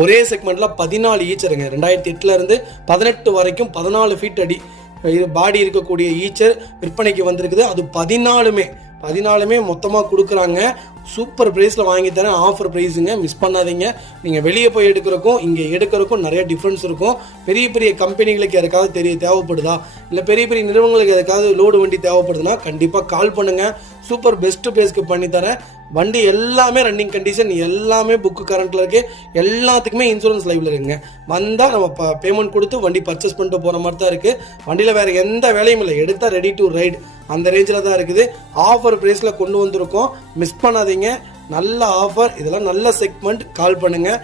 ஒரே செக்மெண்ட்ல 14 ஈச்சருங்க. 2008 இருந்து 18 வரைக்கும் 14 ஃபீட் அடி பாடி இருக்கக்கூடிய ஈச்சர் விற்பனைக்கு வந்திருக்குது. அது 14மே மொத்தமாக கொடுக்குறாங்க. சூப்பர் ப்ரைஸில் வாங்கி தரேன். ஆஃபர் ப்ரைஸுங்க, மிஸ் பண்ணாதீங்க. நீங்கள் வெளியே போய் எடுக்கிறக்கும் இங்கே எடுக்கிறக்கும் நிறைய டிஃப்ரென்ஸ் இருக்கும். பெரிய பெரிய கம்பெனிகளுக்கு எதுக்காவது தேவைப்படுதா, இல்லை பெரிய பெரிய நிறுவனங்களுக்கு எதுக்காவது லோடு வண்டி தேவைப்படுதுன்னா கண்டிப்பாக கால் பண்ணுங்கள். சூப்பர் பெஸ்ட்டு ப்ரைஸ்க்கு பண்ணித்தரேன். வண்டி எல்லாமே ரன்னிங் கண்டிஷன், எல்லாமே புக்கு கரண்ட்டில் இருக்குது. எல்லாத்துக்குமே இன்சூரன்ஸ் லைவில் இருக்குங்க. வந்தால் நம்ம பேமெண்ட் கொடுத்து வண்டி பர்ச்சேஸ் பண்ணிட்டு போகிற மாதிரி தான் இருக்குது. வண்டியில் வேறு எந்த வேலையும் இல்லை, எடுத்தால் ரெடி டு ரைடு அந்த ரேஞ்சில் தான் இருக்குது. ஆஃபர் ப்ரைஸில் கொண்டு வந்திருக்கோம், மிஸ் பண்ணாதீங்க. நல்ல ஆஃபர், இதெல்லாம் நல்ல செக்மெண்ட். கால் பண்ணுங்கள்.